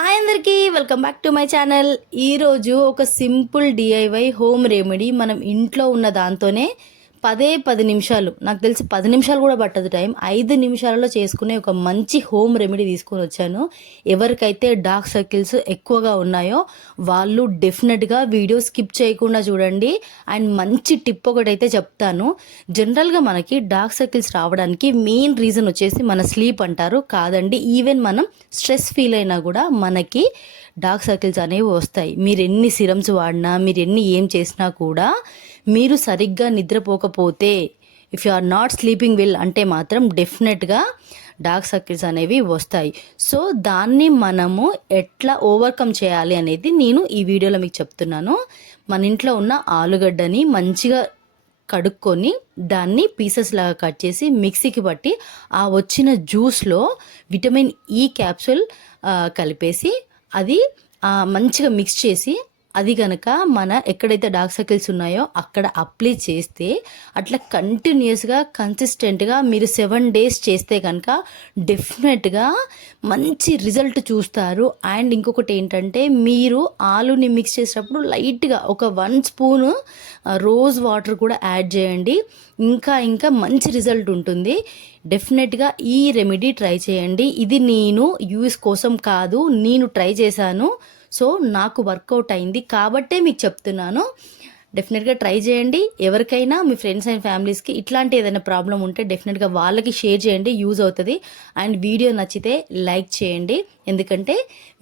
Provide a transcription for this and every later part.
Hi అందరికీ welcome back to my channel. ఈరోజు ఒక సింపుల్ డిఐవై హోమ్ రెమెడీ మనం ఇంట్లో ఉన్న దాంతోనే పదే పది నిమిషాలు నాకు తెలిసి పది నిమిషాలు కూడా పట్టదు టైం ఐదు నిమిషాలలో చేసుకునే ఒక మంచి హోమ్ రెమెడీ తీసుకొని వచ్చాను. ఎవరికైతే డార్క్ సర్కిల్స్ ఎక్కువగా ఉన్నాయో వాళ్ళు డెఫినెట్గా వీడియో స్కిప్ చేయకుండా చూడండి. అండ్ మంచి టిప్ ఒకటైతే చెప్తాను. జనరల్గా మనకి డార్క్ సర్కిల్స్ రావడానికి మెయిన్ రీజన్ వచ్చేసి మన స్లీప్ అంటారు. కాదండి ఈవెన్ మనం స్ట్రెస్ ఫీల్ అయినా కూడా మనకి డార్క్ సర్కిల్స్ అనేవి వస్తాయి. మీరు ఎన్ని సిరమ్స్ వాడినా మీరు ఎన్ని ఏం చేసినా కూడా మీరు సరిగ్గా నిద్రపోకపోతే if you are not sleeping well అంటే మాత్రం డెఫినెట్గా డార్క్ సర్కిల్స్ అనేవి వస్తాయి. సో దాన్ని మనము ఎట్లా ఓవర్కమ్ చేయాలి అనేది నేను ఈ వీడియోలో మీకు చెప్తున్నాను. మన ఇంట్లో ఉన్న ఆలుగడ్డని మంచిగా కడుక్కొని దాన్ని పీసెస్ లాగా కట్ చేసి మిక్సీకి పట్టి ఆ వచ్చిన జ్యూస్లో విటమిన్ ఈ క్యాప్సూల్ కలిపేసి అది మంచిగా మిక్స్ చేసి అది కనుక మన ఎక్కడైతే డార్క్ సర్కిల్స్ ఉన్నాయో అక్కడ అప్లై చేస్తే అట్లా కంటిన్యూస్గా కన్సిస్టెంట్గా మీరు సెవెన్ డేస్ చేస్తే కనుక డెఫినెట్గా మంచి రిజల్ట్ చూస్తారు. అండ్ ఇంకొకటి ఏంటంటే మీరు ఆలుని మిక్స్ చేసేటప్పుడు లైట్గా ఒక వన్ స్పూను రోజ్ వాటర్ కూడా యాడ్ చేయండి. ఇంకా ఇంకా మంచి రిజల్ట్ ఉంటుంది. డెఫినెట్గా ఈ రెమెడీ ట్రై చేయండి. ఇది నేను యూస్ కోసం కాదు నేను ట్రై చేశాను. సో నాకు వర్కౌట్ అయింది కాబట్టే మీకు చెప్తున్నాను. డెఫినెట్గా ట్రై చేయండి. ఎవరికైనా మీ ఫ్రెండ్స్ అండ్ ఫ్యామిలీస్కి ఇట్లాంటి ఏదైనా ప్రాబ్లం ఉంటే డెఫినెట్గా వాళ్ళకి షేర్ చేయండి యూజ్ అవుతుంది. అండ్ వీడియో నచ్చితే లైక్ చేయండి. ఎందుకంటే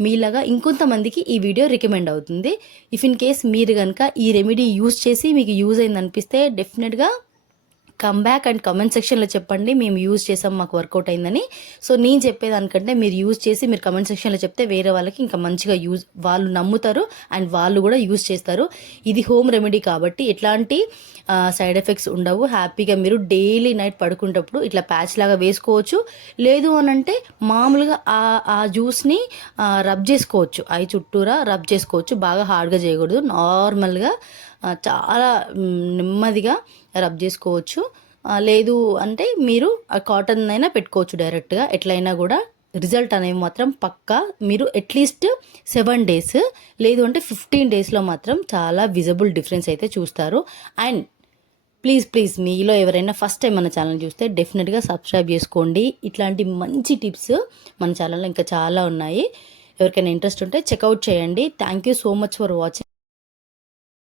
మీలాగా ఇంకొంతమందికి ఈ వీడియో రికమెండ్ అవుతుంది. ఇఫ్ ఇన్ కేస్ మీరు కనుక ఈ రెమెడీ యూజ్ చేసి మీకు యూజ్ అయింది అనిపిస్తే డెఫినెట్గా కమ్ బ్యాక్ అండ్ కమెంట్ సెక్షన్లో చెప్పండి. మేము యూజ్ చేసాం మాకు వర్కౌట్ అయిందని. సో నేను చెప్పేదానికంటే మీరు యూజ్ చేసి మీరు కమెంట్ సెక్షన్లో చెప్తే వేరే వాళ్ళకి ఇంకా మంచిగా యూజ్ వాళ్ళు నమ్ముతారు అండ్ వాళ్ళు కూడా యూజ్ చేస్తారు. ఇది హోమ్ రెమెడీ కాబట్టి ఎట్లాంటి సైడ్ ఎఫెక్ట్స్ ఉండవు. హ్యాపీగా మీరు డైలీ నైట్ పడుకునేటప్పుడు ఇట్లా ప్యాచ్ లాగా వేసుకోవచ్చు. లేదు అని అంటే మామూలుగా ఆ ఆ జ్యూస్ని రబ్ చేసుకోవచ్చు. అవి చుట్టూరా రబ్ చేసుకోవచ్చు. బాగా హార్డ్గా చేయకూడదు. నార్మల్గా చాలా నెమ్మదిగా రబ్ చేసుకోవచ్చు. లేదు అంటే మీరు ఆ కాటన్ అయినా పెట్టుకోవచ్చు డైరెక్ట్గా ఎట్లయినా కూడా రిజల్ట్ అనేవి మాత్రం పక్కా. మీరు అట్లీస్ట్ సెవెన్ డేస్ లేదు అంటే ఫిఫ్టీన్ డేస్లో మాత్రం చాలా విజిబుల్ డిఫరెన్స్ అయితే చూస్తారు. అండ్ ప్లీజ్ ప్లీజ్ మీలో ఎవరైనా ఫస్ట్ టైం మన ఛానల్ చూస్తే డెఫినెట్గా సబ్స్క్రైబ్ చేసుకోండి. ఇట్లాంటి మంచి టిప్స్ మన ఛానల్లో ఇంకా చాలా ఉన్నాయి. ఎవరికైనా ఇంట్రెస్ట్ ఉంటే చెక్అవుట్ చేయండి. Thank you so much for watching